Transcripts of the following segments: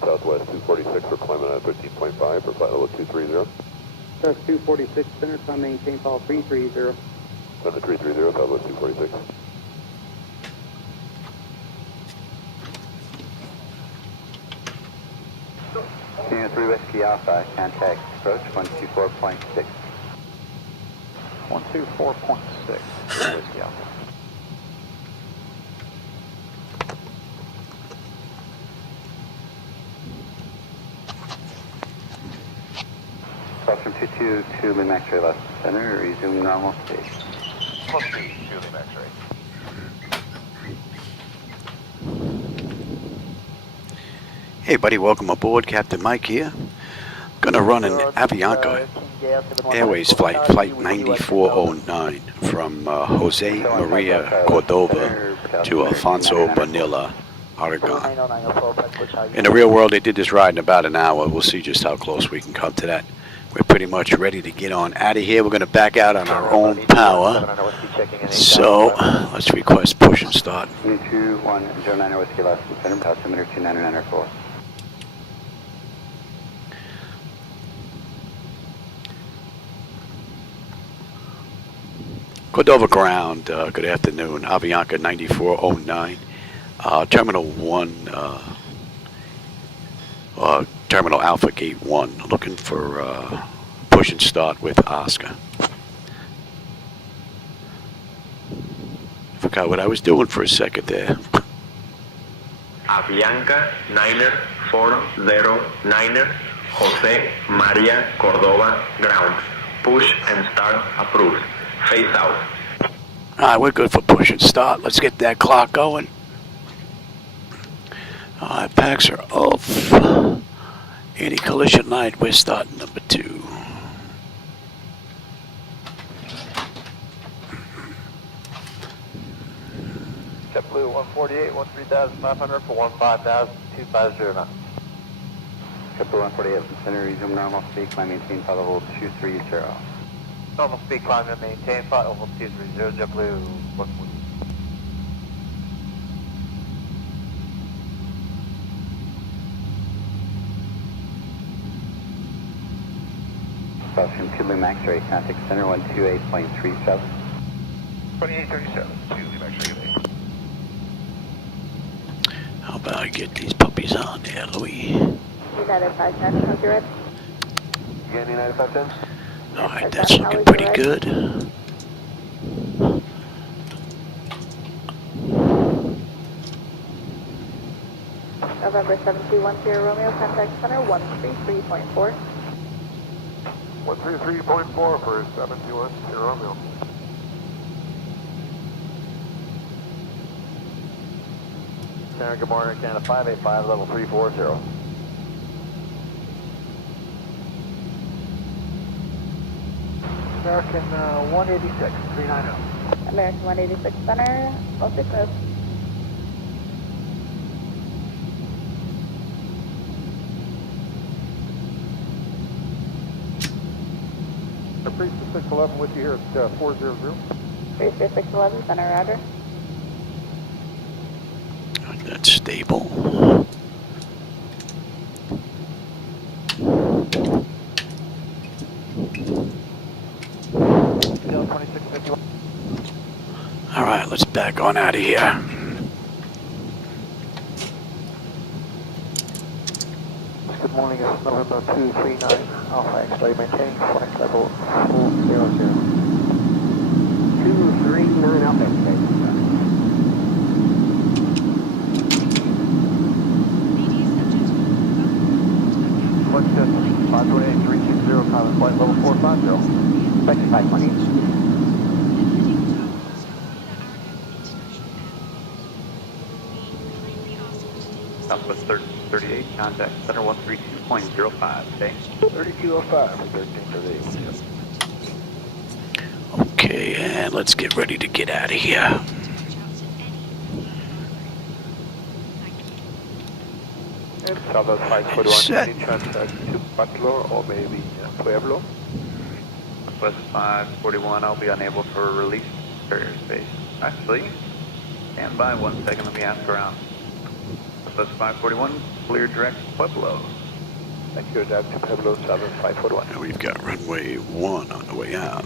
Southwest 246 for climbing at 13.5 for flight level 230. Southwest 246 center, climb maintain fall 330. Center 330, Southwest 246. Unit 3 Whiskey Alpha, contact approach 124.6. 124.6, Whiskey Alpha. From 222 Lima X-ray left center, resume normal state. Plus 2 Lima X-ray. Hey buddy, welcome aboard. Captain Mike here. Gonna run an Avianca Airways flight 9409 from Jose Maria Cordova to Alfonso Bonilla Aragon. In the real world, they did this ride in about an hour. We'll see just how close we can come to that. We're pretty much ready to get on out of here. We're going to back out on our own power. So let's request push and start. 2109 Whiskey left center, altimeter 29904. Cordova ground, good afternoon. Avianca 9409. Terminal 1, Terminal Alpha Gate 1, looking for push and start with Oscar. Forgot what I was doing for a second there. Avianca 9409, Jose Maria Cordova ground. Push and start approved. Face out. Alright, we're good for push and start. Let's get that clock going. Alright, packs are off. Anti-collision light, we're starting number 2. JetBlue 148, 13,500 for 15,250 knots. JetBlue 148 center, resume normal speed, climb maintain flight level 230. Normal speed climb and maintain flight level 230, JetBlue 148. From 2 Lima X-ray, contact center 128.37. 2837, 2 Lima X-ray. How about I get these puppies on there, Louis? United 510, how's your ready? Again, United 510? Alright, that's looking pretty good. November 7210 Romeo, contact center 133.4. 133.4 for 721 Romeo. Center, good morning, Canada 585, level 340. American 186, 390. American 186 center, mostly smooth. Priest 611 with you here at 400. Priest 611 center, roger. That's stable. Alright, let's back on out of here. Good morning, it's November 239 Alpha X-ray, maintain flight level 400. 239 Alpha X-ray. Flight distance 528-360, common flight level 450. Thank you, 520. Southwest 38, contact center 132.05, okay? 3205 for 1338. Okay, and let's get ready to get out of here. And Southwest 541, Set. any transfer to Butler or maybe Pueblo? Southwest 541, I'll be unable for release for airspace. Actually, stand by 1 second, let me ask around. Bus 541, clear direct Pueblo. Thank you, direct to Pueblo 7541. And we've got runway 1 on the way out.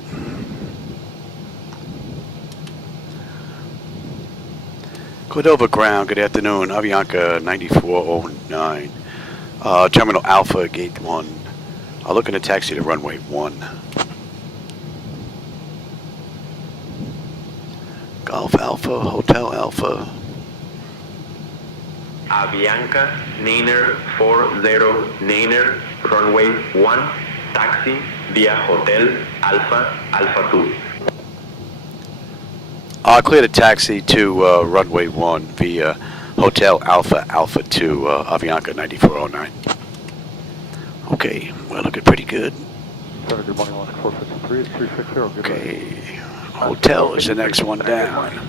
Cordova ground, good afternoon. Avianca 9409. Terminal Alpha, gate 1. Looking to taxi to runway 1. Golf Alpha, Hotel Alpha. Avianca, Niner 40, Niner, runway 1, taxi via Hotel Alpha, Alpha 2. Clear the taxi to runway 1 via Hotel Alpha, Alpha 2, Avianca 9409. Okay, we're looking pretty good. Center, good morning, 453 360. Good Okay, Hotel is the next one down.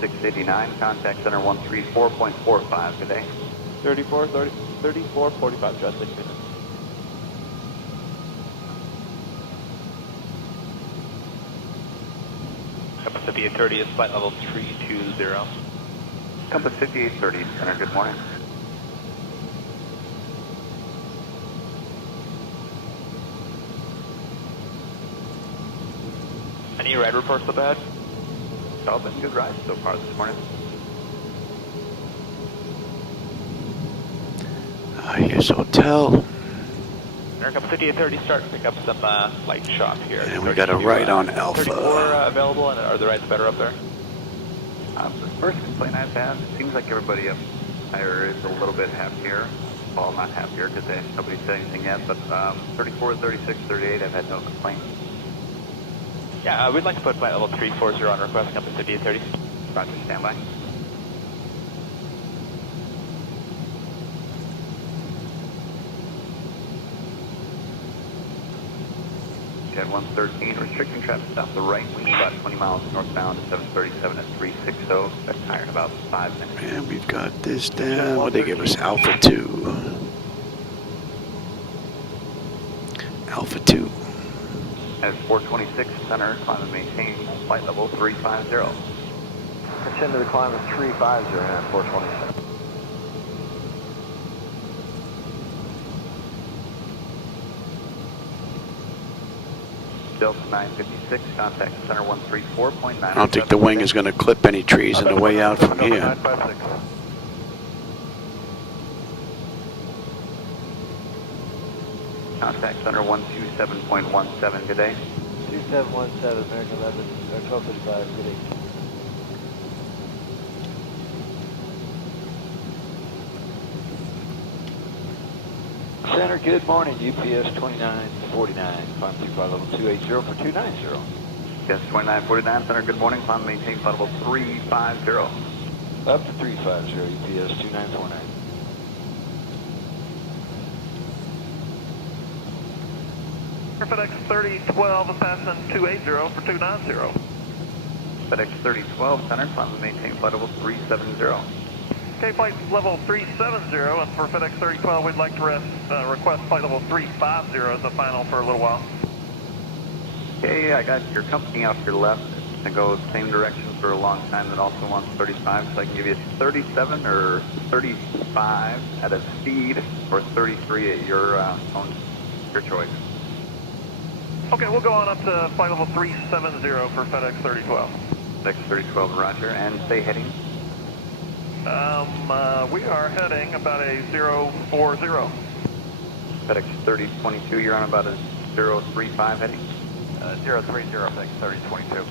.689, contact center 134.45 today. 3445, just 6 minutes. Compass 5830 is flight level 320. Compass 5830, center, good morning. Any ride reports up ahead? It's all been good rides so far this morning. Here's Hotel. Compass 5830, start to pick up some light shop here. And we got a right on Alpha. 34 available, and are the rides better up there? The first complaint I've had, it seems like everybody up higher is a little bit happier. Well, not happier because nobody said anything yet, but 34, 36, 38, I've had no complaints. Yeah, we'd like to put flight level 340 on request, Compass 5830. Roger, standby. Jet 113, restricting traffic off the right wing about 20 miles northbound to 737 at 360. That's higher in about 5 minutes. And we've got this down. What they give us? Alpha 2. Alpha 2. At 426 center, climb and maintain flight level 350. Ascend to the climb of 350 at 426. Delta 956, contact center 134.9. I don't think the wing is going to clip any trees on the way out from here. 956. Contact center 127.17 today. 2717, American 11, 1235, good evening. Center, good morning. UPS 2949, climb through flight level 280 for 290. Yes, 2949 center, good morning. Climb and maintain flight level 350. Up to 350, UPS 2949. FedEx 3012 is passing 280 for 290. FedEx 3012 center, climb and maintain flight level 370. Okay, flight level 370, and for FedEx 3012, we'd like to request flight level 350 as the final for a little while. Okay, I got your company off your left. I go the same direction for a long time that also wants 35, so I can give you 37 or 35 at a speed, or 33 at your choice. Okay, we'll go on up to flight level 370 for FedEx 3012. FedEx 3012, roger, and say heading. We are heading about a 040. FedEx 3022, you're on about a 035 heading. 030, FedEx 3022.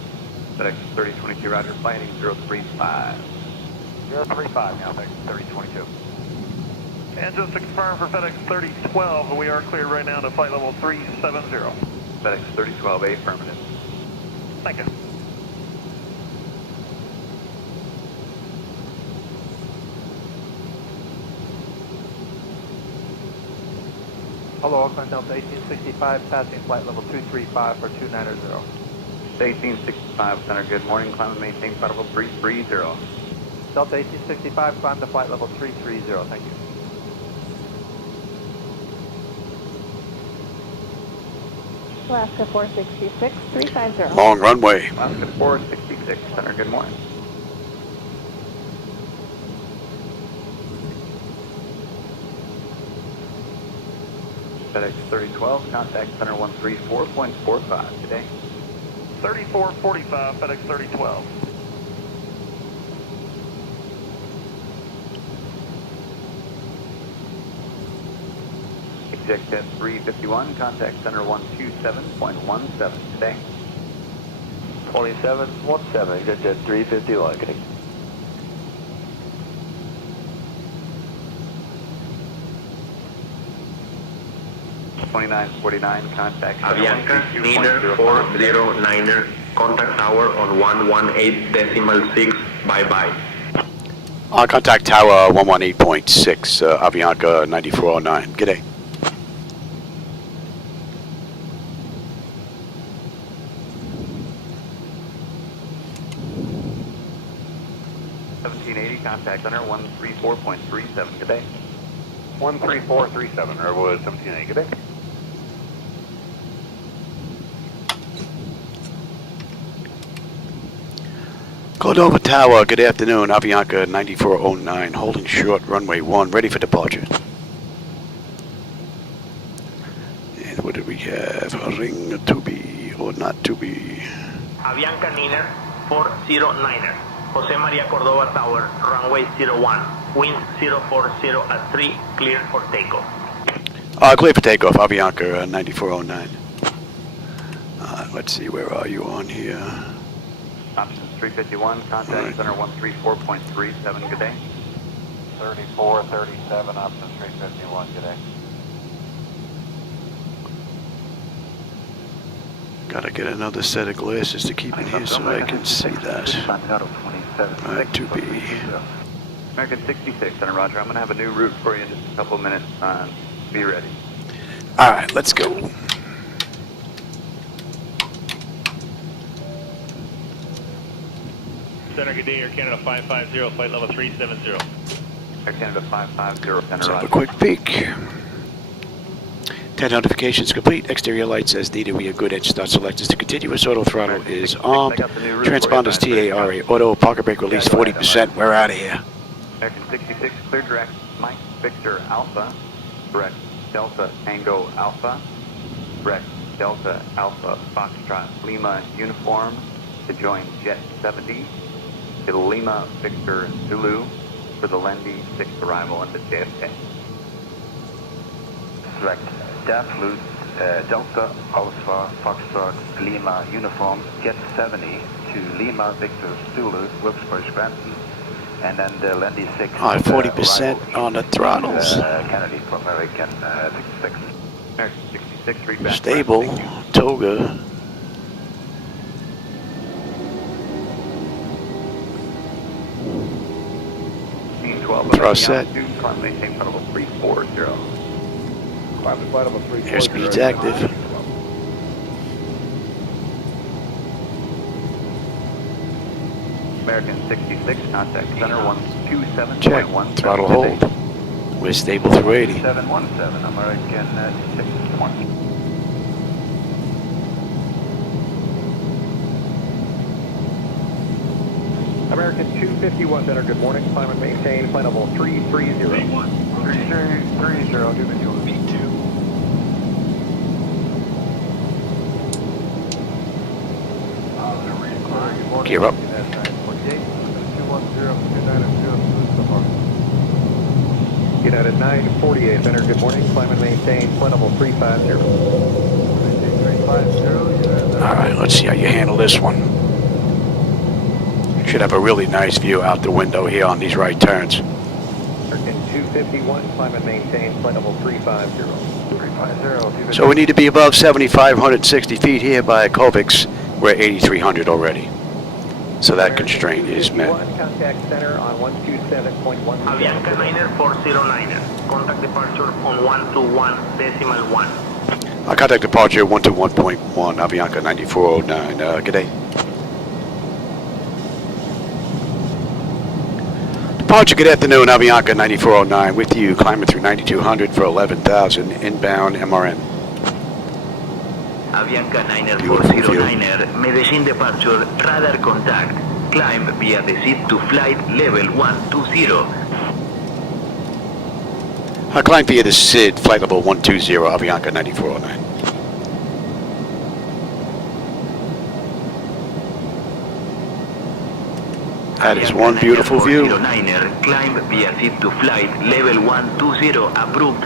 FedEx 3022, roger, flight heading 035. 035 now, FedEx 3022. And just to confirm for FedEx 3012, we are cleared right now to flight level 370. FedEx 3012, affirmative. Thank you. Hello, Oakland Delta 1865, passing flight level 235 for 290. 1865 center, good morning. Climb and maintain flight level 330. Delta 1865, climb to flight level 330. Thank you. Alaska 466, 350. Long runway. Alaska 466, center, good morning. FedEx 3012, contact center 134.45 today. 3445, FedEx 3012. Exec 351, contact center 127.17 today. 2717, Exec 351, good day. 2949, contact center Avianca, 132.05 Niner 409er, contact tower on 118.6, bye-bye. Contact tower 118.6, Avianca 9409. G'day. Contact center 134.37, good day. 13437, Airwood 17A, good day. Cordova Tower, good afternoon. Avianca 9409, holding short, runway 1, ready for departure. And what do we have? A ring to be or not to be? Avianca Niner 409er, Jose Maria Cordova Tower, runway 01, wind 040 at 3, clear for takeoff. Clear for takeoff, Avianca 9409. Let's see, where are you on here? Options 351, contact center 134.37, good day. 3437, option 351, good day. Gotta get another set of glasses to keep in here so I can see that. Right, to be. American 66, center roger. I'm going to have a new route for you in just a couple minutes. Be ready. All right, let's go. Center, good day, Air Canada 550, flight level 370. Air Canada 550, center Let's have roger. a quick peek. 10 notifications complete. Exterior lights as needed. We are good. Edge start selectors to continuous. Auto throttle is armed. Transponders TARA. Auto pocket brake release 40%. We're out of here. American 66, clear direct Mike Victor Alpha. Direct Delta Tango Alpha. Direct Delta Alpha Foxtrot Lima uniform to join Jet 70 to Lima Victor Zulu for the Lendy 6th arrival into JFK. Direct Dash Loot, Delta Alpha Foxtrot Lima uniform, Jet 70 to Lima Victor Zulu, Wilkes-Barre Scranton, and then the Lendy 6. All right, 40% on the throttles. Kennedy for American 66. American 66, read back. Stable. Toga. Thrust set. Maintain level 340. Airspeed's active. American 66, contact center 127.1. Check. Throttle hold. We're stable through 80. 717, American 620. American 251, center, good morning. Climb and maintain, flight level 330. 330, give it to V2. Gear up. United 948, center, good morning. Climb and maintain, flight level 350. All right, let's see how you handle this one. You should have a really nice view out the window here on these right turns. American 251, climb and maintain, flight level 350. 350. So we need to be above 7,560 feet here by Kovics. We're 8,300 already. So that constraint is met. Contact center on 127.1. Avianca Niner 409er, contact departure on 121.1. Contact departure 121.1, Avianca 9409. Good day. Departure, good afternoon, Avianca 9409 with you, climbing through 9200 for 11,000, inbound MRN. Avianca Niner Beautiful view. 409er, Medellin departure, radar contact. Climb via the SID to flight level 120. Climb via the SID, flight level 120, Avianca 9409. That is one beautiful view. 409er, climb via SID to flight level 120, approved.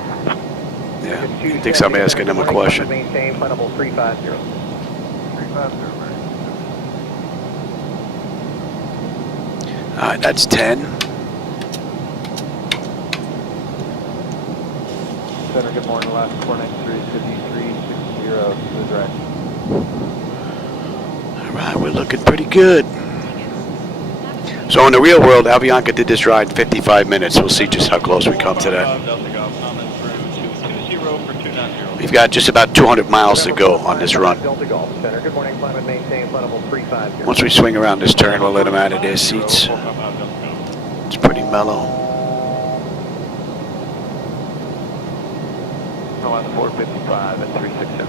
Yeah, he thinks I'm asking him a question. Maintain flight level 350. 350. Alright, that's 10. Center, good morning. Last 493 5360 to the direction. Alright, we're looking pretty good. So in the real world, Avianca did this ride in 55 minutes. We'll see just how close we come to that. We've got just about 200 miles to go on this run. Once we swing around this turn, we'll let them out of their seats. It's pretty mellow. On 455 and 360.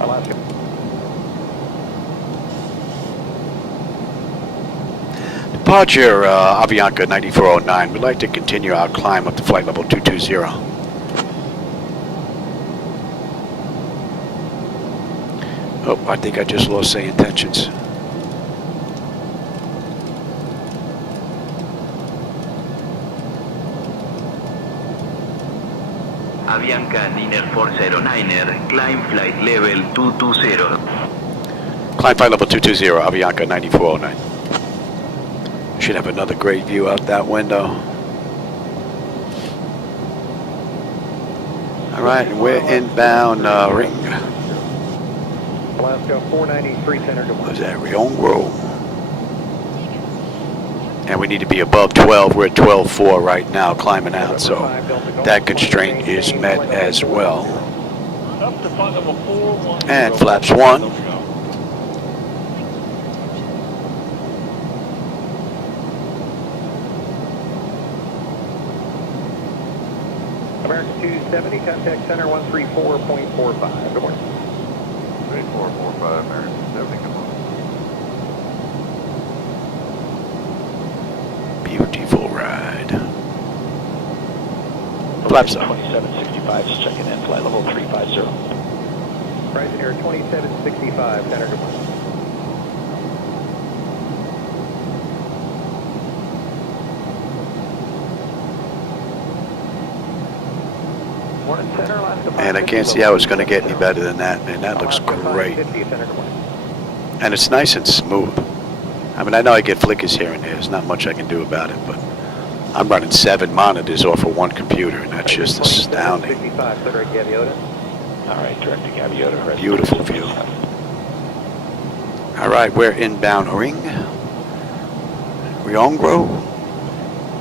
Alaska. Departure, Avianca 9409. We'd like to continue our climb up to flight level 220. Oh, I think I just lost SayIntentions. Avianca Niner 409er, climb flight level 220. Climb flight level 220, Avianca 9409. Should have another great view out that window. All right, and we're inbound ring. Alaska 493 center to Was that Riongro? And we need to be above 12. We're at 12.4 right now, climbing out, so that constraint is met as well. And flaps 1. American 270, contact center 134.45. Good morning. 3445, American 270, come on. Beautiful ride. Flaps up. 2765 is checking in, flight level 350. Rising Air 2765, center, good morning. And I can't see how it's going to get any better than that, man. That looks great. And it's nice and smooth. I mean, I know I get flickers here and there. There's not much I can do about it, but I'm running 7 monitors off of 1 computer, and that's just astounding. All right, directing Aviota. Beautiful view. All right, we're inbound ring. Riongro.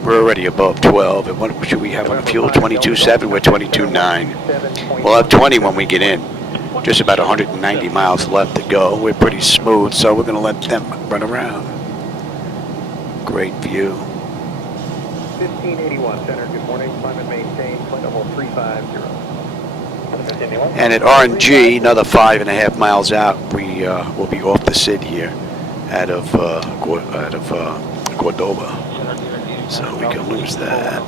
We're already above 12. And what should we have on the fuel? 22.7. We're 22.9. We'll have 20 when we get in. Just about 190 miles left to go. We're pretty smooth, so we're going to let them run around. Great view. 1581 center, good morning. Climb and maintain flight level 350. And at RNG, another 5.5 miles out, we will be off the SID here out of Cordova. So we can lose that.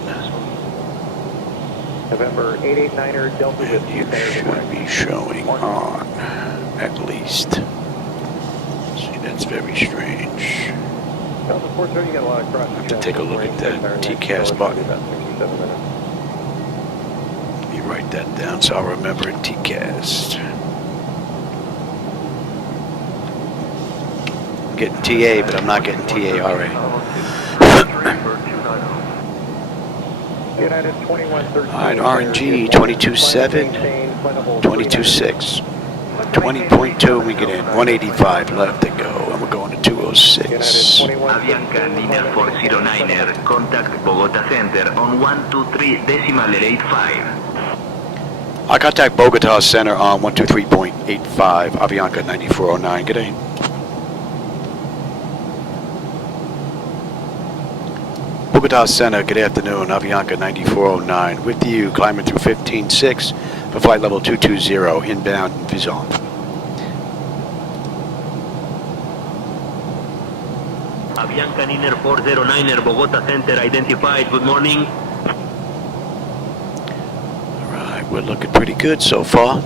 November 889er Delta with It should be showing on, at least. See, that's very strange. Delta 430, you got a lot of cross. I have to take a look at that TCAS button. Let me write that down so I'll remember it. TCAS. I'm getting TA, but I'm not getting TARA. United 2113. All right, RNG 22.7, 22.6, 20.2. We get in 185 left to go, and we're going to 206. Avianca Niner 409er, contact Bogota Center on 123.85. I contact Bogota Center on 123.85. Avianca 9409. Good day. Bogota Center, good afternoon. Avianca 9409 with you, climbing through 15.6 for flight level 220, inbound Vizon. Avianca Niner 409er, Bogota Center identified. Good morning. All right, we're looking pretty good so far.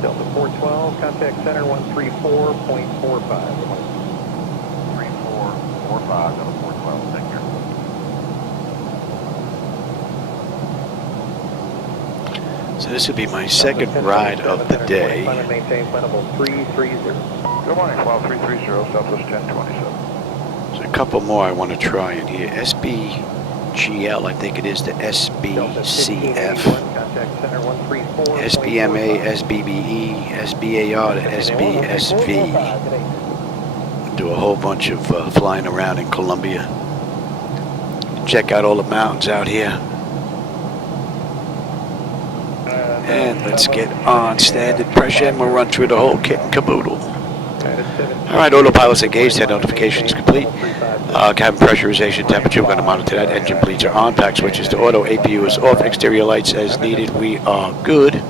Delta 412, contact center 134.45. 3445, Delta 412, thank you. So this would be my second ride of the day. Maintain flight level 330. Good morning, flight 330, Southwest 1027. There's a couple more I want to try in here. SBGL, I think it is the SBCF. SBMA, SBBE, SBAR to SBSV. Do a whole bunch of flying around in Colombia. Check out all the mountains out here. And let's get on standard pressure and we'll run through the whole kit and caboodle. Alright, autopilots engaged, head notifications complete. Cabin pressurization, temperature, we're going to monitor that. Engine bleeds are on, pack switches to auto, APU is off, exterior lights as needed, we are good.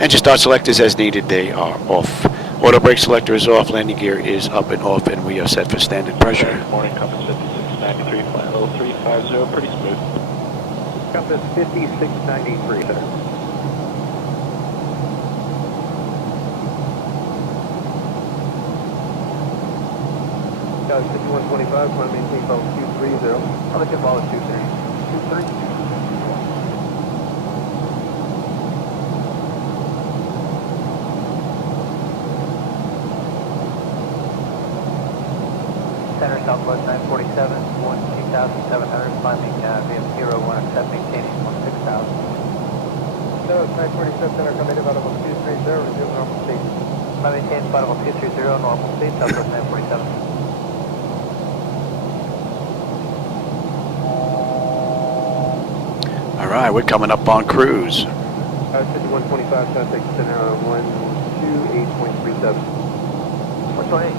Engine start selectors as needed, they are off. Auto brake selector is off, landing gear is up and off, and we are set for standard pressure. Good morning, Compass 5693, flight level 350, pretty smooth. Compass 5693, sir. Got 5125, want to maintain level 230. I'll let you follow 230. 23. Center Southwest 947, 12,700, climbing VM01, accept maintaining 16,000. No, it's 947 Center, coming about level 230, resume normal state. Maintain flight level 230, normal state, Southwest 947. Alright, we're coming up on cruise. 5125, contact center on 128.37. 128,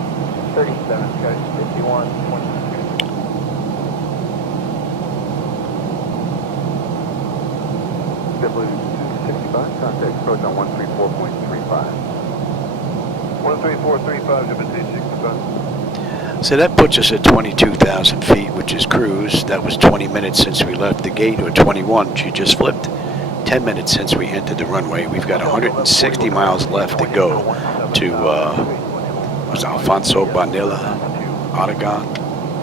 37, guys, 51, 22. W65, contact approach on 134.35. 134.35, W65. So that puts us at 22,000 feet, which is cruise. That was 20 minutes since we left the gate, or 21. She just flipped. 10 minutes since we entered the runway. We've got 160 miles left to go to Alfonso Bonilla Aragon.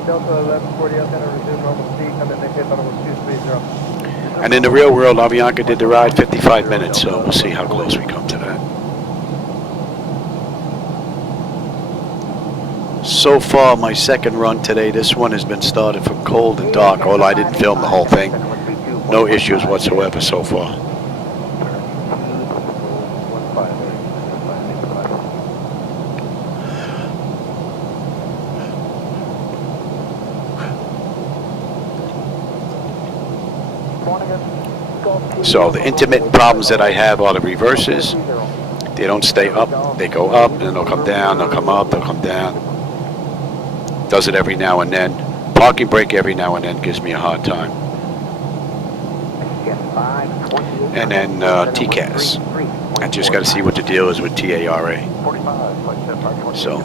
Delta 1140 out there, resume normal speed, come in, maintain level 230. And in the real world, Avianca did the ride 55 minutes, so we'll see how close we come to that. So far, my second run today, this one has been started from cold and dark, although I didn't film the whole thing. No issues whatsoever so far. So the intermittent problems that I have are the reverses. They don't stay up, they go up, and then they'll come down, they'll come up, they'll come down. Does it every now and then. Parking brake every now and then gives me a hard time. And then TCAS. I just got to see what the deal is with TARA. So,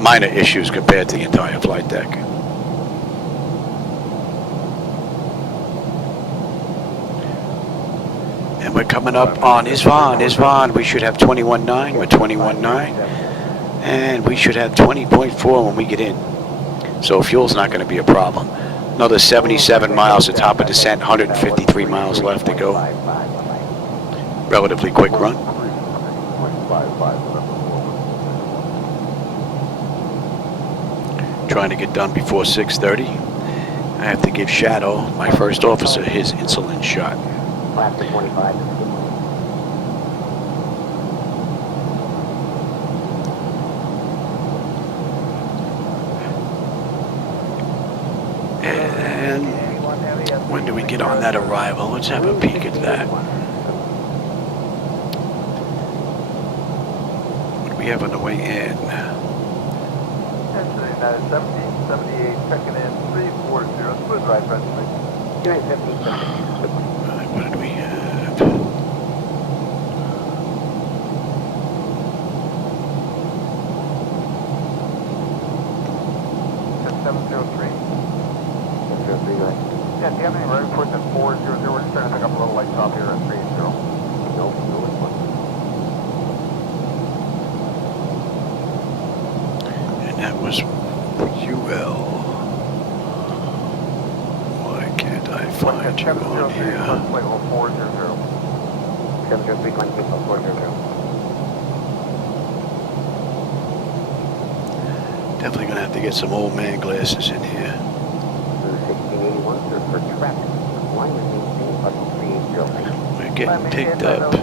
minor issues compared to the entire flight deck. And we're coming up on Isvan. We should have 21.9. We're 21.9. And we should have 20.4 when we get in. So fuel's not going to be a problem. Another 77 miles at top of descent, 153 miles left to go. Relatively quick run. Trying to get done before 6:30. I have to give Shadow, my first officer, his insulin shot. And when do we get on that arrival? Let's have a peek at that. we have on the way in? 1778, checking in 340, smooth ride, presently. 250. Alright, what did we have? 703. 703, right. Yeah, do you have any road reports at 400? We're just trying to pick up a little light top here at 30. Nope, no response. And that was UL. Why can't I find you on here? 703, climb 400. Definitely gonna have to get some old man glasses in here. 1681, sir, for traffic. Line is maintained by 380. We're getting picked up at...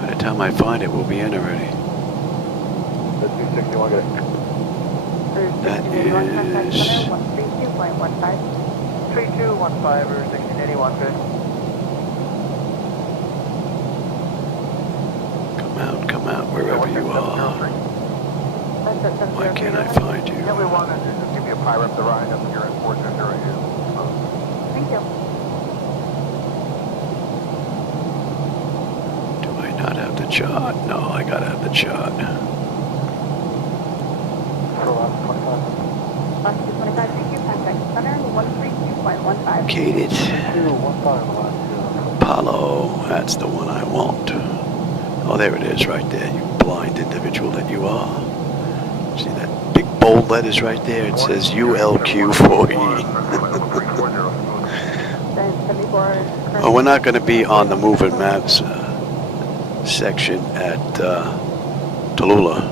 By the time I find it, we'll be in already. That is... 3215 or 1681, good. Come out, wherever you are. Why can't I find you? Yeah, we wanted to just give you a power up the ride up here at 400. Thank you. Do I not have the chart? No, I gotta have the chart. Bus 225, thank you. Contact center 132.15. Gated. Apollo, that's the one I want. Oh, there it is right there, you blind individual that you are. See that big bold letters right there? It says ULQ4E. Oh, we're not going to be on the moving maps section at Tallulah.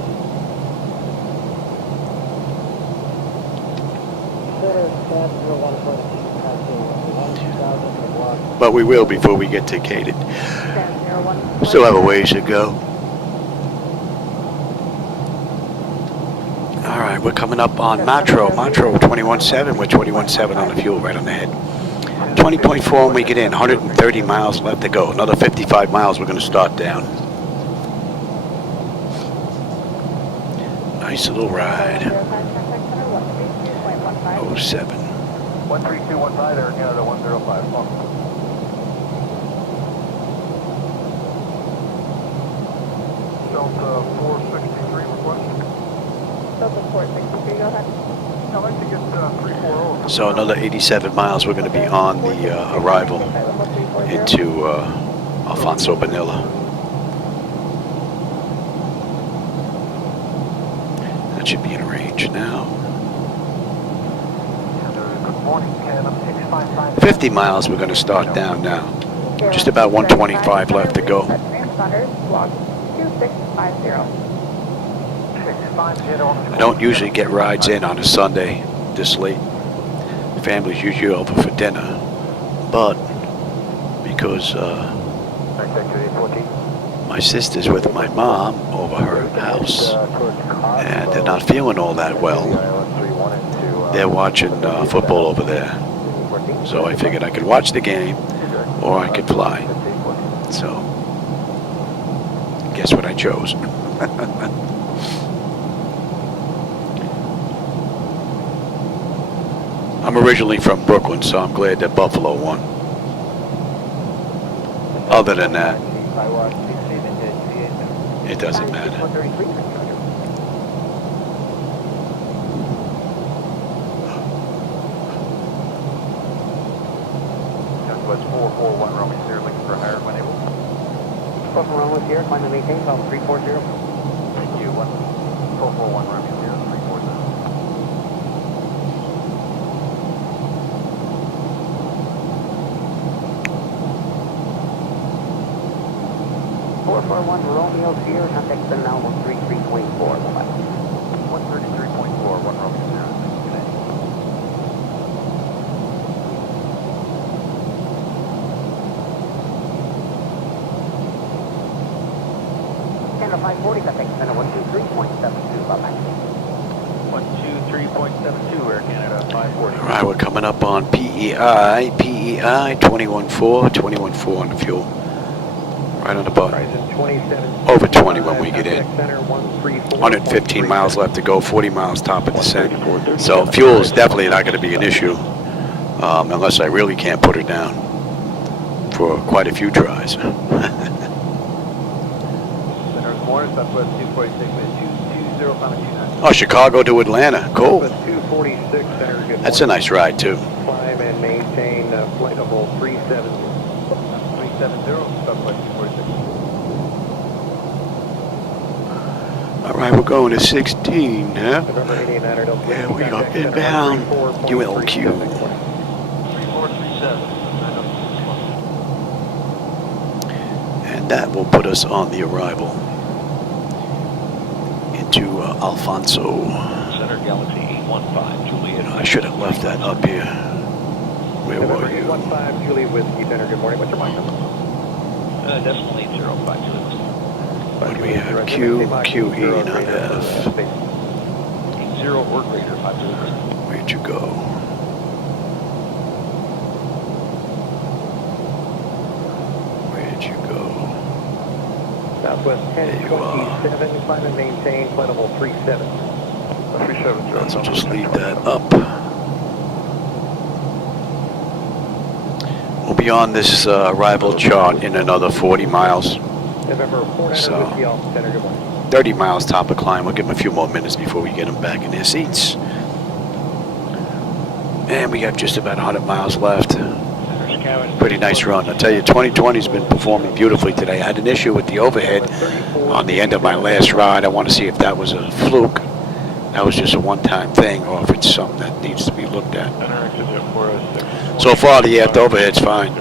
But we will before we get to gated. Still have a ways to go. Alright, we're coming up on Matro 21.7. We're 21.7 on the fuel, right on the head. 20.4 when we get in, 130 miles left to go. Another 55 miles we're going to start down. Nice little ride. 07. 13215, Air Canada 105. Delta 463 request. Delta 463, go ahead. I'd like to get 340. So another 87 miles we're going to be on the arrival into Alfonso Bonilla. That should be in range now. Good morning, Canada 655. 50 miles we're going to start down now. Just about 125 left to go. I don't usually get rides in on a Sunday this late. The family's usually over for dinner, but because my sister's with my mom over her house and they're not feeling all that well, they're watching football over there. So I figured I could watch the game or I could fly. So guess what I chose? I'm originally from Brooklyn, so I'm glad that Buffalo won. Other than that, it doesn't matter. Southwest 441 Romeo here, looking for higher when able. Buffalo Romeo here, climb and maintain, about 340. Thank you. 441 Romeo here, 340. 441 Romeo here, contact center now 133.4. 133.4, 1 Romeo 0. Canada 540, contact center 123.72. Bye-bye. 123.72, Air Canada 540. All right, we're coming up on PEI. PEI EI 21.4, 21.4 on the fuel. Right on the button. Over 20 when we get in. 115 miles left to go, 40 miles top of descent. So fuel is definitely not going to be an issue unless I really can't put her down for quite a few tries. Oh, Chicago to Atlanta. Cool. That's a nice ride, too. Climb and maintain flight level 370. 370, All right, we're going to 16, huh? Yeah, we are inbound. ULQ. 3437. And that will put us on the arrival into Alfonso. Center Galaxy 815, Juliet. I should have left that up here. Where were you? 815, Juliet with Center. Good morning. What's your mic number? Decimal 805, Juliet. What do we have? Q, QE, not F. 80 or greater, 50. Where'd you go? Where'd you go? Southwest 1027, climb and maintain flight level 37. 37. Let's just leave that up. We'll be on this arrival chart in another 40 miles. So 30 miles top of climb. We'll give them a few more minutes before we get them back in their seats. And we have just about 100 miles left. Pretty nice run. I'll tell you, 2020's been performing beautifully today. I had an issue with the overhead on the end of my last ride. I want to see if that was a fluke. That was just a one-time thing, or if it's something that needs to be looked at. So far, the aft overhead's fine.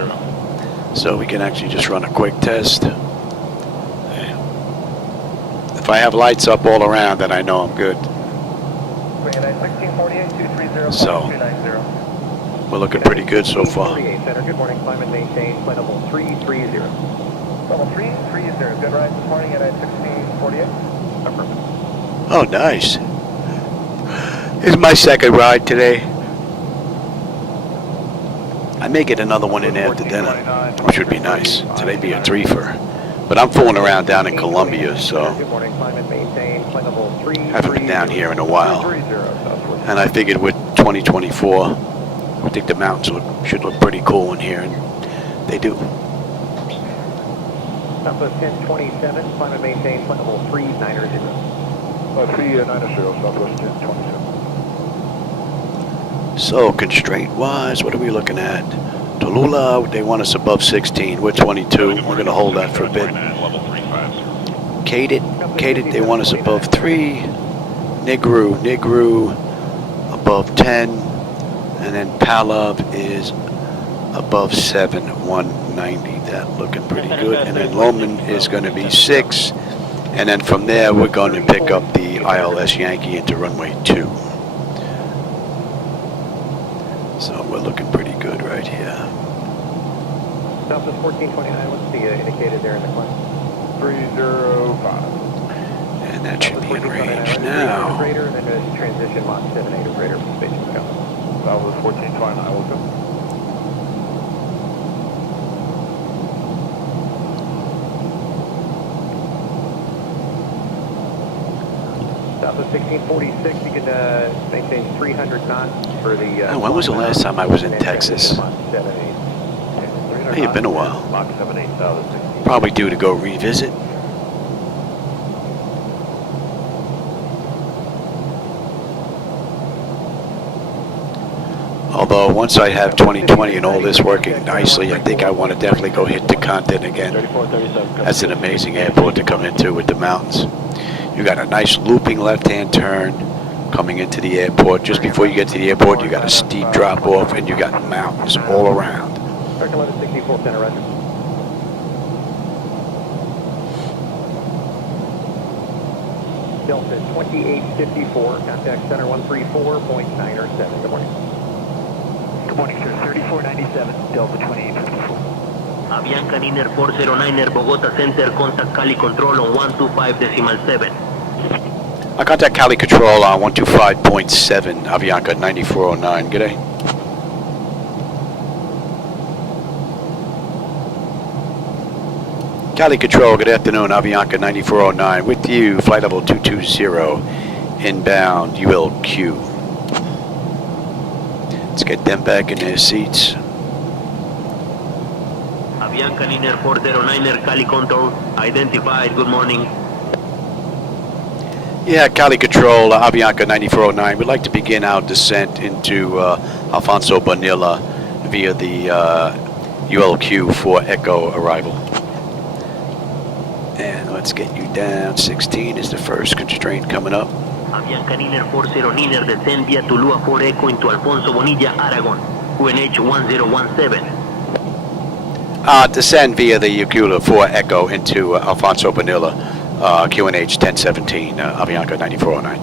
So we can actually just run a quick test. If I have lights up all around, then I know I'm good. So we're looking pretty good so far. Good morning, climb and maintain flight level 330. Level 330, good ride this morning at 1648. Oh, nice. This is my second ride today. I may get another one in after dinner, which would be nice. Today be a threefer. But I'm fooling around down in Colombia, so haven't been down here in a while. And I figured with 2024, I think the mountains should look pretty cool in here, and they do. Southwest 1027, climb and maintain flight level 390. 390, Southwest 1027. So constraint-wise, what are we looking at? Tallulah, they want us above 16. We're 22. We're going to hold that for a bit. Cadet, they want us above 3. Nigru, above 10. And then Palov is above 7, 190. That looking pretty good. And then Loman is going to be 6. And then from there, we're going to pick up the ILS Yankee into runway 2. So we're looking pretty good right here. Southwest 1429, what's the indicated there in the climb? 305. And that should be in range now. Greater, and then there's transition Mach 78 or greater from Station Scout. Southwest 1429, will go. Southwest 1646, you can maintain 300 knots for the... when was the last time I was in Texas? Hey, it's been a while. Probably due to go revisit. Although once I have 2020 and all this working nicely, I think I want to definitely go hit the continent again. That's an amazing airport to come into with the mountains. You got a nice looping left-hand turn coming into the airport. Just before you get to the airport, you got a steep drop off, and you got mountains all around. Circle 64 center, roger. Delta 2854, contact center 134.907. Good morning. Good morning, sir. 3497, Delta 2854. Avianca Niner 409er, Bogota Center, contact Cali Control on 125.7. I contact Cali Control on 125.7, Avianca 9409. G'day. Cali Control, good afternoon. Avianca 9409 with you. Flight level 220, inbound ULQ. Let's get them back in their seats. Avianca Liner 409er, Cali Control, identified, good morning. Yeah, Cali Control, Avianca 9409. We'd like to begin our descent into Alfonso Bonilla via the ULQ for Echo arrival. And let's get you down. 16 is the first constraint coming up. Avianca Liner 4009er, descend via Tulua 4 Echo into Alfonso Bonilla Aragon, QNH 1017. Descend via the ULQ for Echo into Alfonso Bonilla, QNH 1017, Avianca 9409.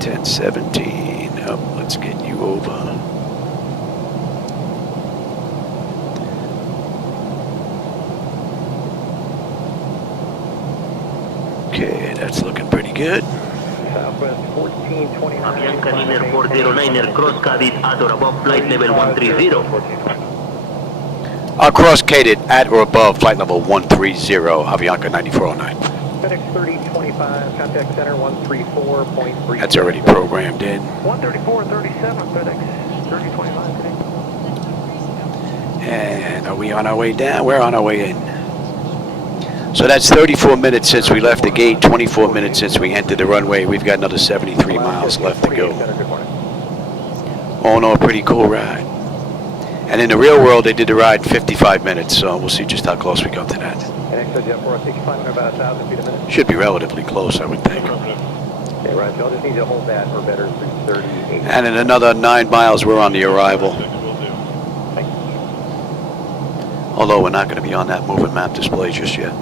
1017, let's get you over. Okay, that's looking pretty good. Southwest 1429. Avianca Liner 409er, cross cadit at or above flight level 130. Cross-caded at or above flight level 130, Avianca 9409. FedEx 3025, contact center 134.3. That's already programmed in. 134.37, FedEx 3025 today. And are we on our way down? We're on our way in. So that's 34 minutes since we left the gate, 24 minutes since we entered the runway. We've got another 73 miles left to go. All in all, a pretty cool ride. And in the real world, they did the ride in 55 minutes, so we'll see just how close we come to that. Should be relatively close, I would think. Okay, right, I'll just need to hold that for better 338. And in another 9 miles, we're on the arrival. Although we're not going to be on that moving map display just yet.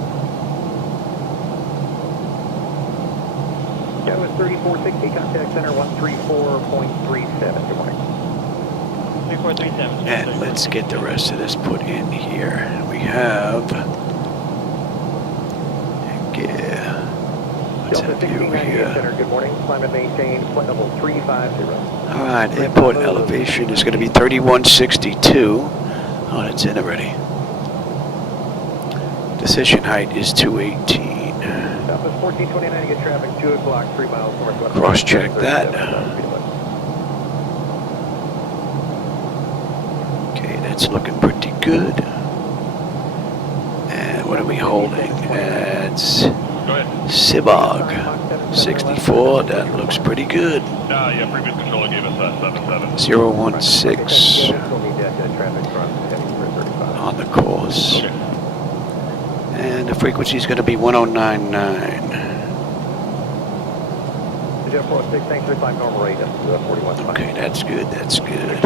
That was 3460, contact center 134.37. Good morning. And let's get the rest of this put in here. We have, let's have you here. Good morning, climate maintained, flight level 350. All right, airport elevation is going to be 3162. Oh, that's in already. Decision height is 218. Southwest 1429 to get traffic 2 o'clock, 3 miles northwest. Cross-check that. It's looking pretty good. And what are we holding? It's Zibomod 64. That looks pretty good. Yeah, previous controller gave us 016 on the course. And the frequency is going to be 1099. Okay, that's good, that's good.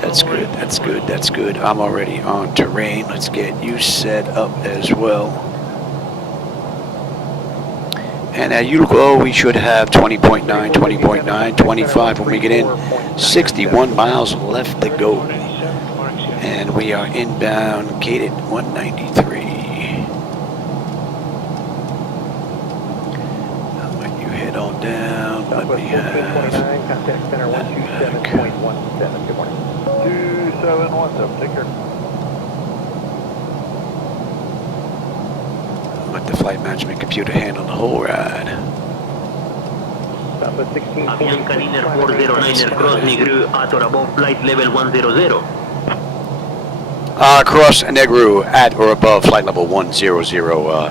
That's good, that's good, that's good. I'm already on terrain. Let's get you set up as well. And at ULQ, we should have 20.9, 20.9, 25 when we get in. 61 miles left to go. And we are inbound, gated 193. On down, let me have contact center 127.17. Good morning. 2717, take care. Let the flight management computer handle the whole ride. Avianca Liner 409er, cross Negru at or above flight level 100. Cross Negru at or above flight level 100,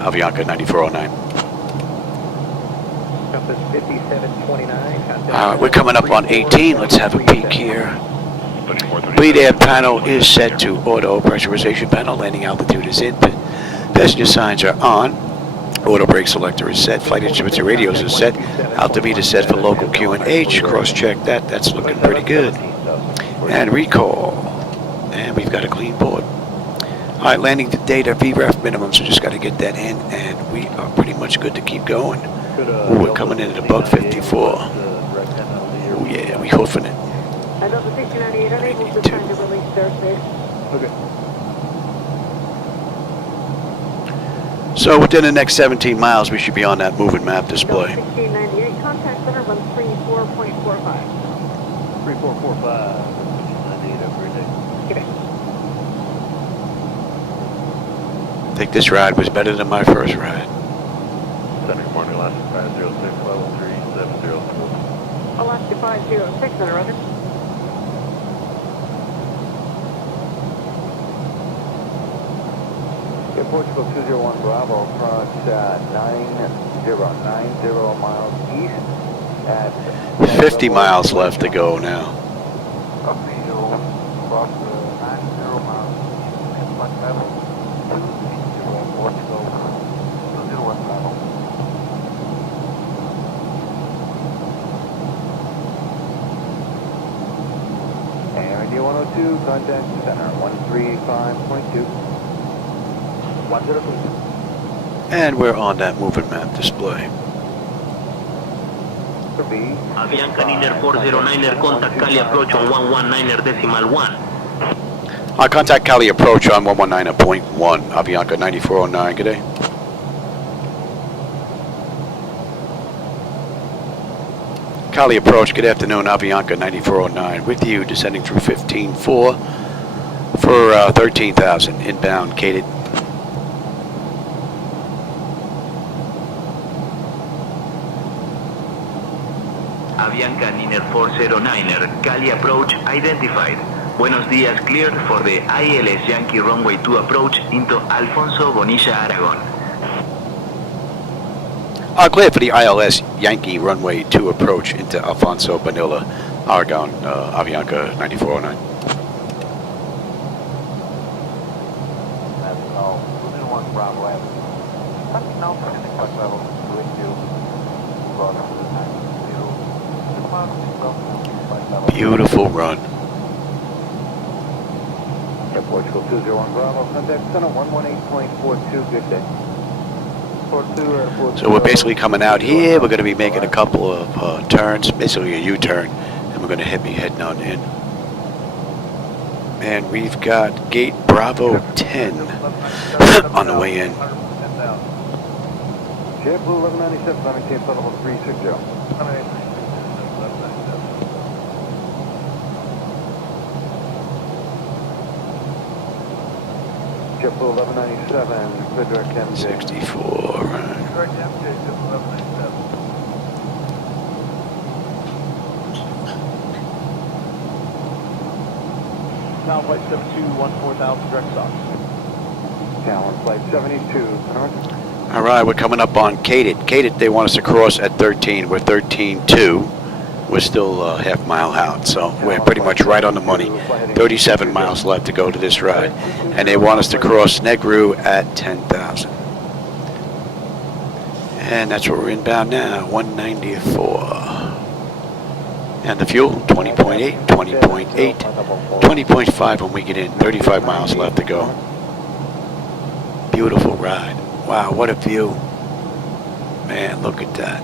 Avianca 9409. We're coming up on 18. Let's have a peek here. Bleed air panel is set to auto. Pressurization panel. Landing altitude is in. Passenger signs are on. Auto brake selector is set. Flight instruments and radios is set. Altimeter set for local QNH. Cross-check that. That's looking pretty good. And recall. And we've got a clean board. All right, landing data VREF minimum. So just got to get that in, and we are pretty much good to keep going. Ooh, we're coming in at a buck 54. Oh yeah, we hoofing it. So within the next 17 miles, we should be on that moving map display. 1698, contact center 134.45. 3445. 1698 over there. think this ride was better than my first ride. Center, good morning, Alaska 506, level 3702. Alaska 506, Center, roger. Yeah, Portugal 201 Bravo, approach 9090 miles east at 50 miles left to go now. Up the hill, across the 90 miles east, at flight level 280, Portugal 201 Bravo. And radio 102, contact center 135.2. 102. And we're on that moving map display. Avianca Niner 409er, contact Cali approach on 119er decimal 1. Contact Cali approach on 119.1, Avianca 9409, good day. Cali approach, good afternoon, Avianca 9409, with you descending through 15.4 for 13,000, inbound, cated. Avianca Niner 409er, Cali approach identified. Buenos días, cleared for the ILS Yankee runway 2 approach into Alfonso Bonilla Aragon. Cleared for the ILS Yankee runway 2 approach into Alfonso Bonilla Aragon, Avianca 9409. That's all. 201 Bravo Avenue. That's now pending flight level 282. Cross to the 90. Beautiful run. Yeah, Portugal 201 Bravo, contact center 118.42, good day. So we're basically coming out here. We're going to be making a couple of turns, basically a U-turn, and we're going to be heading on in. And we've got gate Bravo 10 on the way in. JetBlue 1197, maintain level 360. JetBlue 1197, good direct MJ. 64, right. Direct MJ, JetBlue 1197. Town flight 7214,000 direct stock. Town flight 72, All right, we're coming up on Cated. Cated, they want us to cross at 13. We're 13.2. We're still a half mile out, so we're pretty much right on the money. 37 miles left to go to this ride. And they want us to cross Negru at 10,000. And that's where we're inbound now, 194. And the fuel, 20.8, 20.8, 20.5 when we get in. 35 miles left to go. Beautiful ride. Wow, what a view. Man, look at that.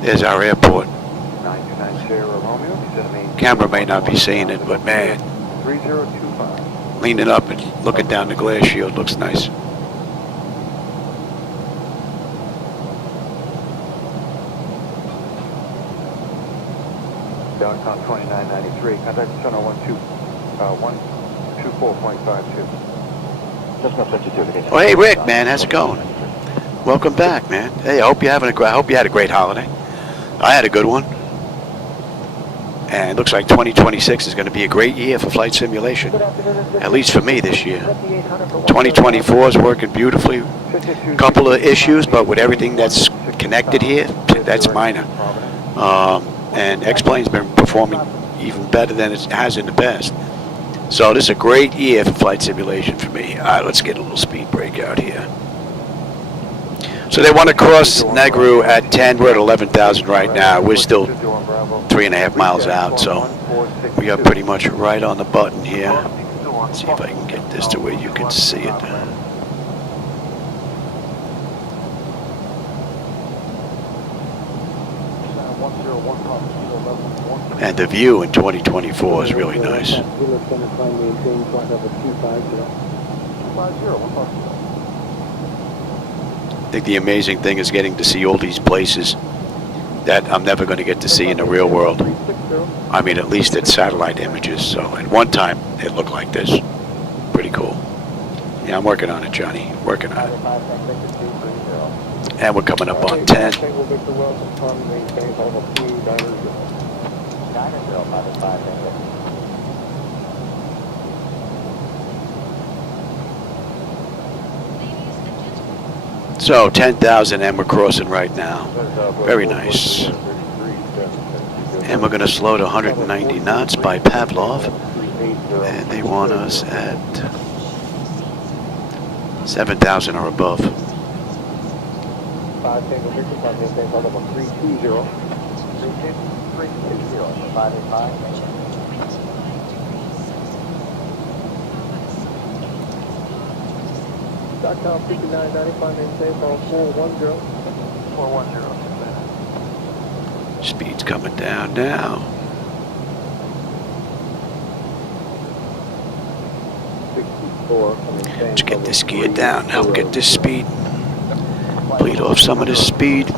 There's our airport. Camera may not be seeing it, but man, leaning up and looking down the glass shield looks nice. Downtown 2993, contact center 124.52. Well, hey Rick, man, how's it going? Welcome back, man. Hey, I hope you had a great holiday. I had a good one. And it looks like 2026 is going to be a great year for flight simulation, at least for me this year. 2024 is working beautifully. A couple of issues, but with everything that's connected here, that's minor. And X-Plane's been performing even better than it has in the past. So this is a great year for flight simulation for me. All right, let's get a little speed break out here. So they want to cross Negru at 10. We're at 11,000 right now. We're still 3.5 miles out, so we are pretty much right on the button here. Let's see if I can get this to where you can see it. And the view in 2024 is really nice. I think the amazing thing is getting to see all these places that I'm never going to get to see in the real world. I mean, at least it's satellite images. So at one time, it looked like this. Pretty cool. Yeah, I'm working on it, Johnny. Working on it. And we're coming up on 10. So 10,000 and we're crossing right now. Very nice. And we're going to slow to 190 knots by Pavlov. And they want us at 7,000 or above. 5 Tango Victor, 5 maintain flight level 320. 320, 585. .com 5995, maintain flight 410. 410. Speed's coming down now. Let's get this gear down, help get this speed. Bleed off some of this speed.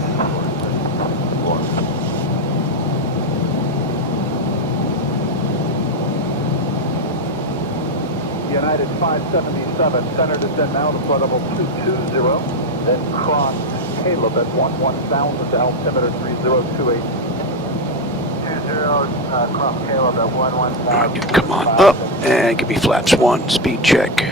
United 577, center descend now to flight level 220, then cross Caleb at 11,000 to altimeter 3028. 20, cross Caleb at 11,000. Come on up and give me flaps 1, speed check.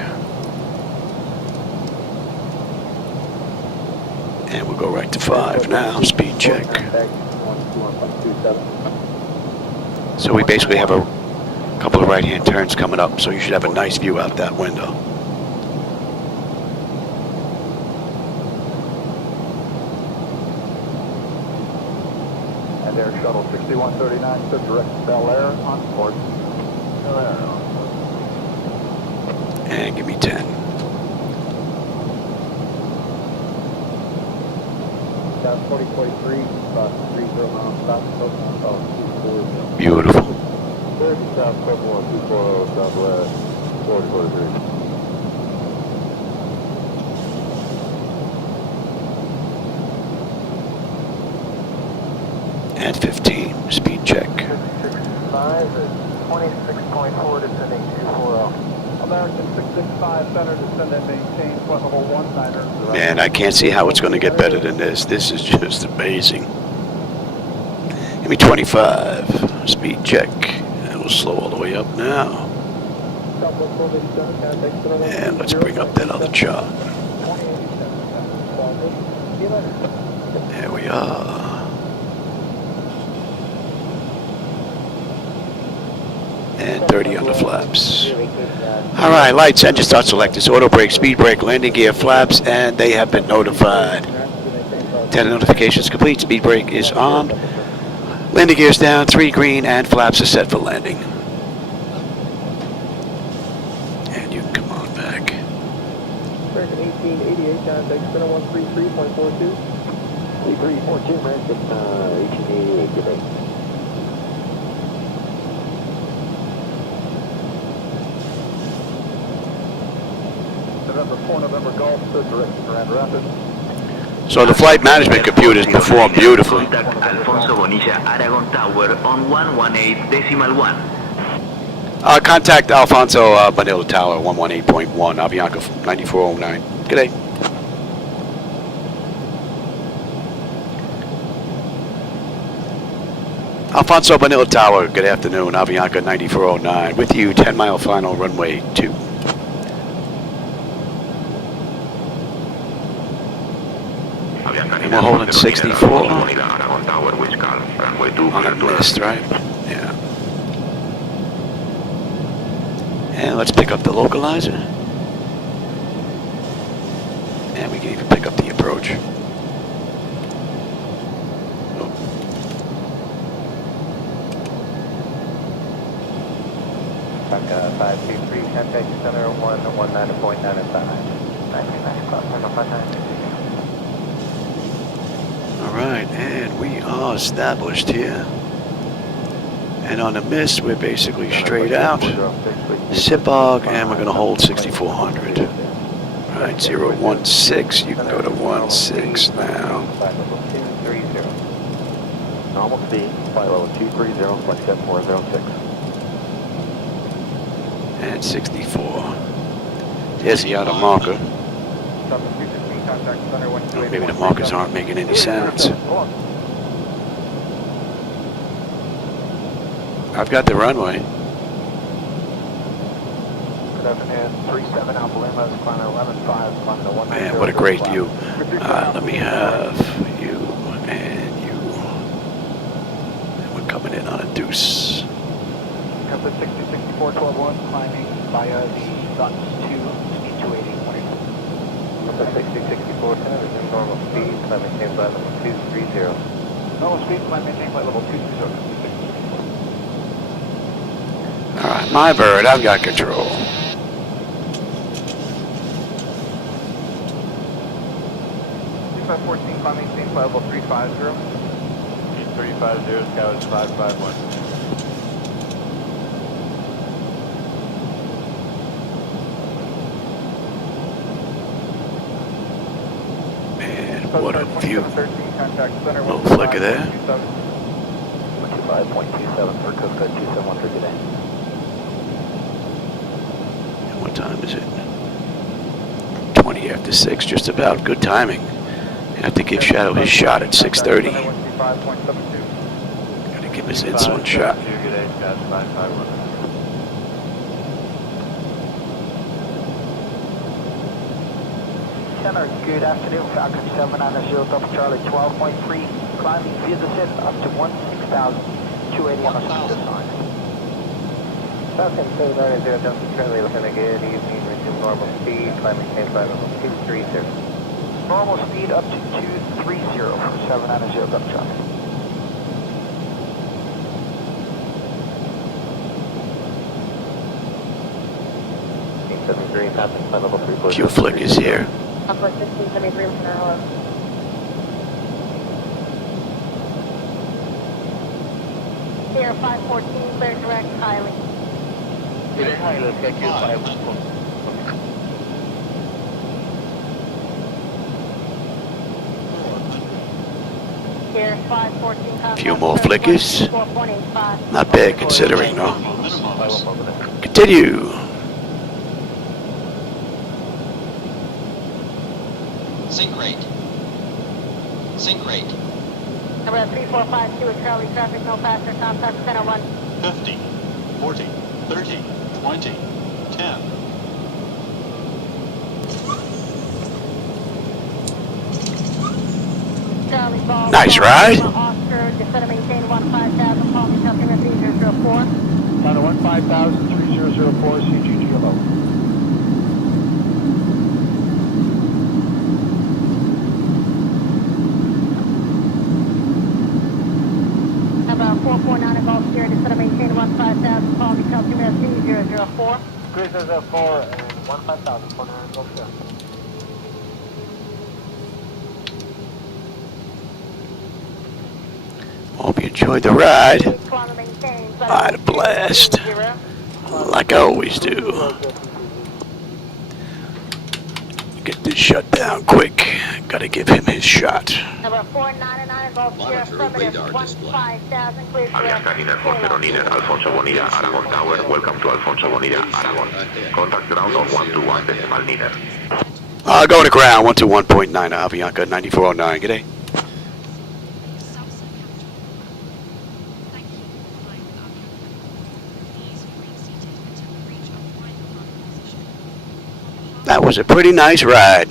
And we'll go right to 5 now, speed check. So we basically have a couple of right-hand turns coming up, so you should have a nice view out that window. And Air Shuttle 6139, stood direct to Bel Air, on board. Bel Air. And give me 10. South 4043, about 30 miles south of 240. Beautiful. 30 south 240 southwest 4043. And 15, speed check. 665 is 26.4 descending 240. American 665, center descend and maintain flight level 19er. Man, I can't see how it's going to get better than this. This is just amazing. Give me 25, speed check. And we'll slow all the way up now. And let's bring up that other chart. There we are. And 30 on the flaps. All right, lights, engine start selected. Auto brake, speed brake, landing gear, flaps, and they have been notified. 10 notifications complete. Speed brake is armed. Landing gears down, 3 green, and flaps are set for landing. And you can come on back. American 1888, contact center 133.42. 3342, American 1888, good day. November 4 November Golf, stood direct to Grand Rapids. So the flight management computers perform beautifully. Contact Alfonso Bonilla Aragon Tower on 118.1. Contact Alfonso Bonilla Tower 118.1, Avianca 9409. Good day. Alfonso Bonilla Tower, good afternoon, Avianca 9409. With you, 10-mile final, runway 2. And we're holding 64 on a mist, right? Yeah. And let's pick up the localizer. And we can even pick up the approach. Oh. Back 523, contact center 119.95. 99 o'clock, 59. Alright, and we are established here. And on the mist, we're basically straight out. Sipog, and we're going to hold 6,400. Alright, 016, you can go to 16 now. Normal speed, flight level 230, flight 7406. And 64. There's the outer marker. Southern 315, contact center 128. Maybe the markers aren't making any sounds. I've got the runway. Good afternoon, 37 Alpha Lima, climbing 11.5, climbing to 190. Man, what a great view. Let me have you and you. And we're coming in on a deuce. Compass 6064-12-1, climbing via the Sun 2, speed 280. Compass 6064-10, resume normal speed, climb maintain flight level 230. Normal speed, climb maintain flight level 230. Alright, my bird, I've got control. By 14, climb maintain flight level 350. 350, scout is 551. Man, what a view. 13, contact center Little flicker there. 25.27 for Coastal 2713 today. And what time is it? 20 after 6, just about. Good timing. Have to give Shadow his shot at 6:30. Gotta give his insulin shot. Center, good afternoon, Falcon 790 Delta Charlie 12.3, climbing via descent up to 16,280 on a speed sign. Falcon 790 Delta Charlie, looking a good evening, resume normal speed, climbing maintain flight level 230. Normal speed up to 230 for 790 Delta Charlie. Fuel flick is here. Uplift 1573, hello. Here, 514, clear direct, Kylie. Clear Kylie, let's get you 514. Here, 514, contact. Few more flickers. 4.85. Not bad considering, no. Continue. Sync rate. Sync rate. Number 3452 is Charlie traffic, no faster, contact center 1. 50, 40, 30, 20, 10. Charlie Ball. Nice ride. Oscar, descend and maintain 15,000, call me customer 3004. Down to 15,000, 3004, CGG low. Number 449 is Oscar, descend and maintain 15,000, call me customer 3004. 3004 and 15,000, 490. Hope you enjoyed the ride. I had a blast. Like I always do. Get this shut down quick. Gotta give him his shot. Number 499 is Oscar, affirmative, 15,000, clear Avianca Niner 40 Niner, Alfonso Bonilla Aragon Tower, welcome to Alfonso Bonilla Aragon. Contact ground on 121 decimal Niner. Going to ground, 121.9, Avianca 9409, g'day. That was a pretty nice ride.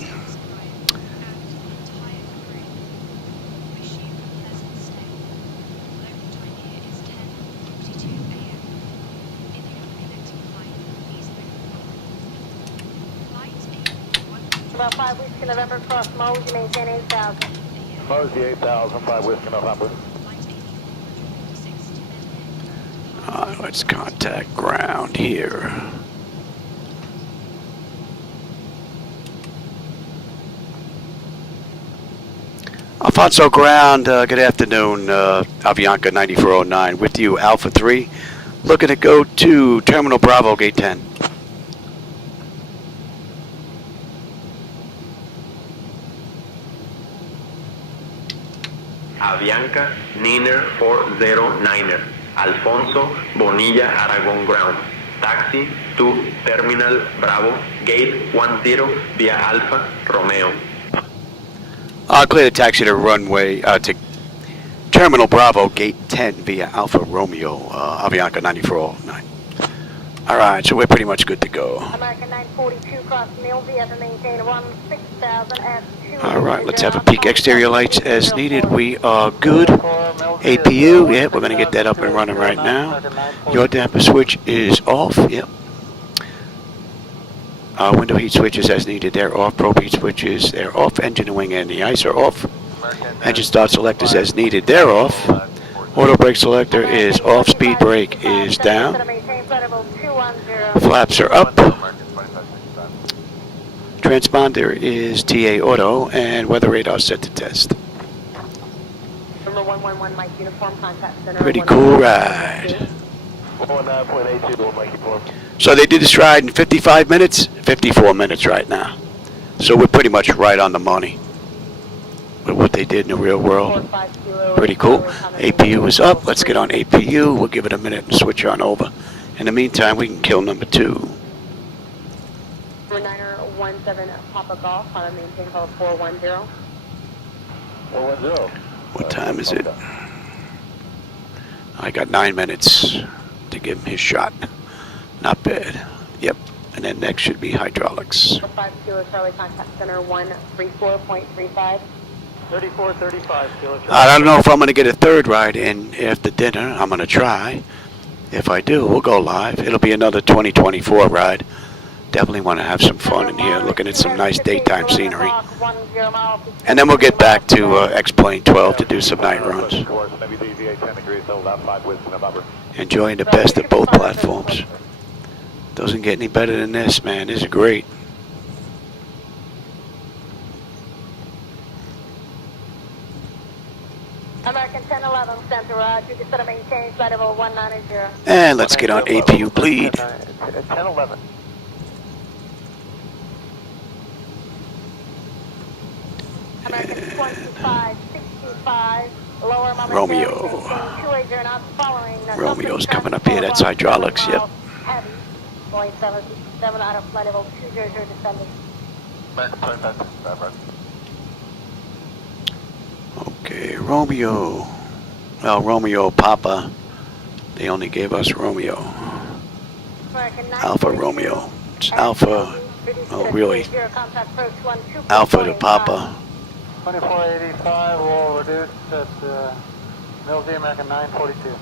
About 5 weeks in November, cross Mose, you maintain 8,000. Mosey 8,000, 5 Whiskey November. Let's contact ground here. Alfonso ground, good afternoon, Avianca 9409, with you, Alpha 3, looking to go to Terminal Bravo, Gate 10. Avianca Niner 409er, Alfonso Bonilla Aragon ground. taxi to Terminal Bravo, Gate 10 via Alfa Romeo. Clear the taxi to runway, to Terminal Bravo, Gate 10 via Alfa Romeo, Avianca 9409. Alright, so we're pretty much good to go. American 942 cross Millview to maintain 16,000 at 2. Alright, let's have a peek. Exterior lights as needed. We are good. APU, yeah, we're going to get that up and running right now. Your damper switch is off, yep. Window heat switches as needed, they're off. Probe heat switches, they're off. Engine and wing and the ice are off. Engine start selectors as needed, they're off. Auto brake selector is off. Speed brake is down. Flaps are up. Transponder is TA auto, and weather radar set to test. Number 111 Mike Uniform Contact Center. Pretty cool ride. 119.82, Mike Uniform. So they did this ride in 55 minutes, 54 minutes right now. So we're pretty much right on the money with what they did in the real world. Pretty cool. APU is up. Let's get on APU. We'll give it a minute and switch on over. In the meantime, we can kill number 2. 4917 Papa Golf on a maintain call 410. 410. What time is it? I got 9 minutes to give him his shot. Not bad. Yep. And then next should be hydraulics. 5 Kilo Charlie Contact Center 134.35. 3435 Kilo Charlie. I don't know if I'm going to get a third ride in after dinner. I'm going to try. If I do, we'll go live. It'll be another 2024 ride. Definitely want to have some fun in here, looking at some nice daytime scenery. And then we'll get back to X-Plane 12 to do some night runs. Enjoying the best of both platforms. Doesn't get any better than this, man. This is great. American 1011 Center Rod, you can set a maintain flight level 190. And let's get on APU bleed. 1011. American 2565, lower momentum. Romeo. Romeo's coming up here. That's hydraulics, yep. Heavy, Boeing 767 out of flight level 200 descending. Okay, Romeo. Well, Romeo Papa. They only gave us Romeo. Alpha Romeo. It's Alpha. Oh, really? Alpha to Papa. 2485 will reduce at Millview American 942.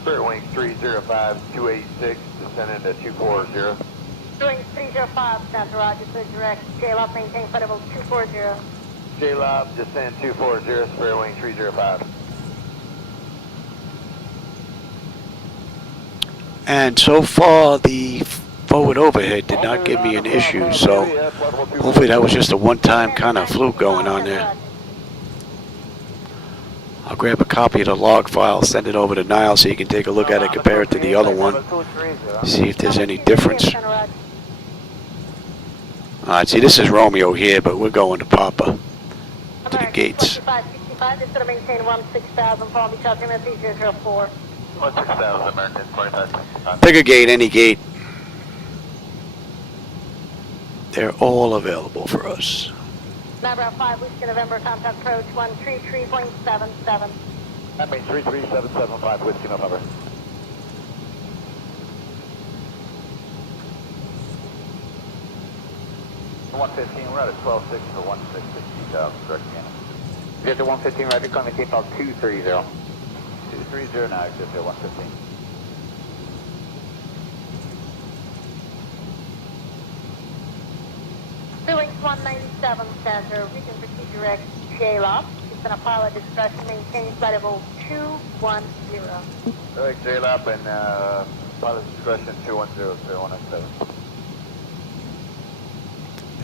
Spirit Wing 305, 286, descending to 240. Doing 305, Center Roger, so direct. JLOB maintain flight level 240. JLOB, descend 240, Spirit Wing 305. And so far, the forward overhead did not give me an issue, so hopefully that was just a one-time kind of fluke going on there. I'll grab a copy of the log file, send it over to Niall so you can take a look at it, compare it to the other one, see if there's any difference. Alright, see, this is Romeo here, but we're going to Papa, to the gates. 65, just going to maintain 16,000, Palm Beach, Altimeter 3004. 16,000, American 25. Pick a gate, any gate. They're all available for us. Number 5, Whiskey November, contact approach 133.77. That means 33775, Whiskey November. 115, we're at a 12.6 for 1660, correct again. You have the 115 right, becoming tape out 230. 230 now, exit at 115. Doing 197 Center, we can proceed direct JLOB. It's in a pilot discretion, maintain flight level 210. Direct JLOB and pilot discretion 210,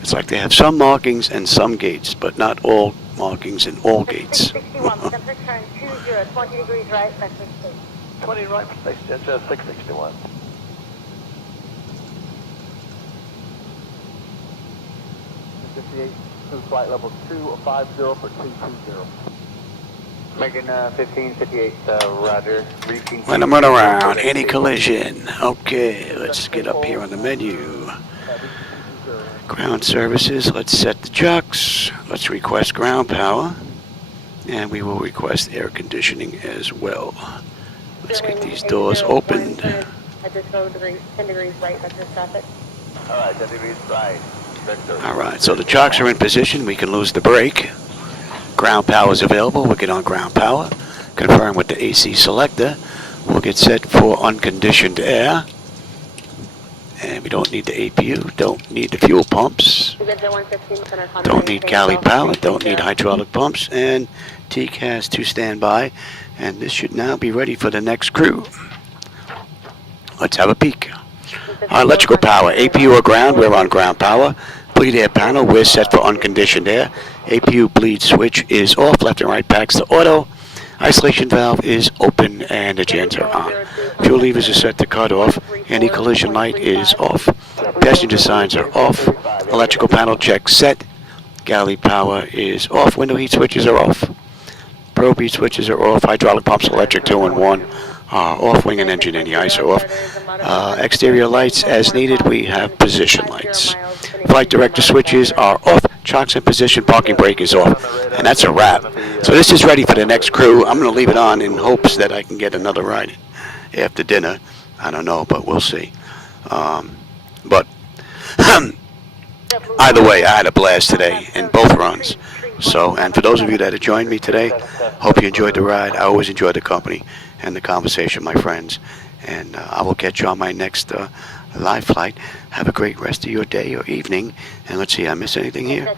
It's like they have some markings and some gates, but not all markings and all gates. 661, center turn 20, 20 degrees right, vector space. 20 right for space jet, 661. 58 to flight level 250 for 220. Making 1558, roger. Reaching. Let them run around. Any collision. Okay, let's get up here on the menu. Ground services. Let's set the jocks. Let's request ground power. And we will request air conditioning as well. Let's get these doors opened. Additional 10 degrees right, vector traffic. Alright, 10 degrees right. Alright, so the jocks are in position. We can lose the brake. Ground power is available. We'll get on ground power. Confirm with the AC selector. We'll get set for unconditioned air. And we don't need the APU. Don't need the fuel pumps. Don't need galley power. Don't need hydraulic pumps. And TCAS to standby. And this should now be ready for the next crew. Let's have a peek. Electrical power. APU or ground. We're on ground power. Bleed air panel. We're set for unconditioned air. APU bleed switch is off. Left and right packs to auto. Isolation valve is open and the gens are on. Fuel levers are set to cut off. Anti-collision light is off. Passenger signs are off. Electrical panel check set. Galley power is off. Window heat switches are off. Probe heat switches are off. Hydraulic pumps, electric 2 and 1 are off. Wing and engine and the ice are off. Exterior lights as needed. We have position lights. Flight director switches are off. Chocks in position. Parking brake is off. And that's a wrap. So this is ready for the next crew. I'm going to leave it on in hopes that I can get another ride after dinner. I don't know, but we'll see. But either way, I had a blast today in both runs. So, and for those of you that have joined me today, hope you enjoyed the ride. I always enjoy the company and the conversation, my friends. And I will catch you on my next live flight. Have a great rest of your day or evening. And let's see, I miss anything here?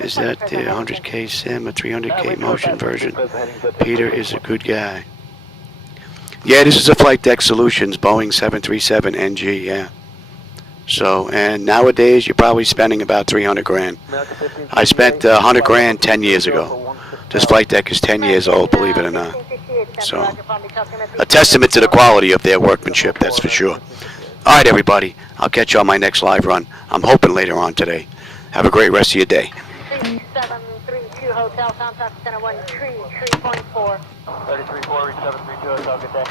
Is that the 100K sim, a 300K motion version? Peter is a good guy. Yeah, this is a Flightdeck Solutions, Boeing 737 NG, yeah. So, and nowadays you're probably spending about 300 grand. I spent 100 grand 10 years ago. This flight deck is 10 years old, believe it or not. So, a testament to the quality of their workmanship, that's for sure. All right, everybody, I'll catch you on my next live run. I'm hoping later on today. Have a great rest of your day. 3732 Hotel, contact center 133.4. 33.4, reach 732 Hotel, good day.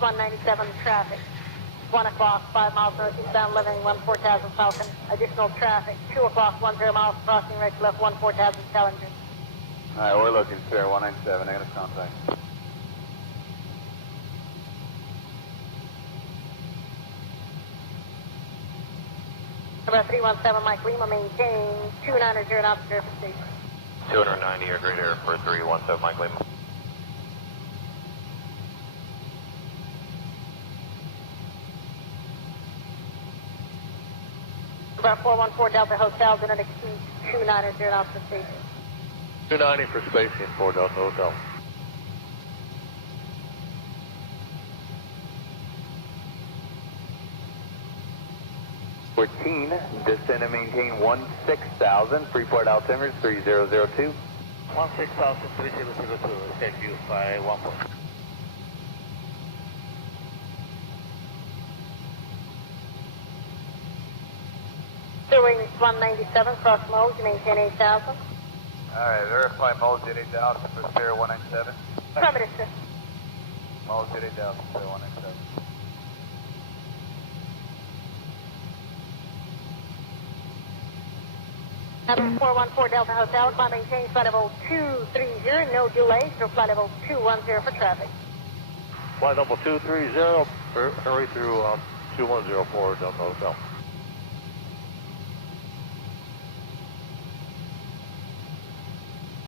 197 traffic. 1 o'clock, 5 miles northeastbound, living 14000 Falcon. Additional traffic, 2 o'clock, 10 miles crossing right left, 14000 Challenger. Alright, we're looking, sir. 197, negative contact. Number 317 Mike Lima, maintain 290 knots, surface station. 290 or greater for 317 Mike Lima. About 414 Delta Hotel, do not exceed 290 knots per station. 290 for spacing, 4 Delta Hotel. Descend and maintain 16,000, Freeport altimeter 3002. 16,000, 3002, escape view 514. Doing 197, cross mode, maintain 8,000. Alright, verify mode, did 8,000 for Spare 197. Affirmative, sir. Mode, did 8,000 for 197. Number 414 Delta Hotel, climb maintain flight level 230, no delay, so flight level 210 for traffic. Flight level 230, hurry through 2104 Delta Hotel.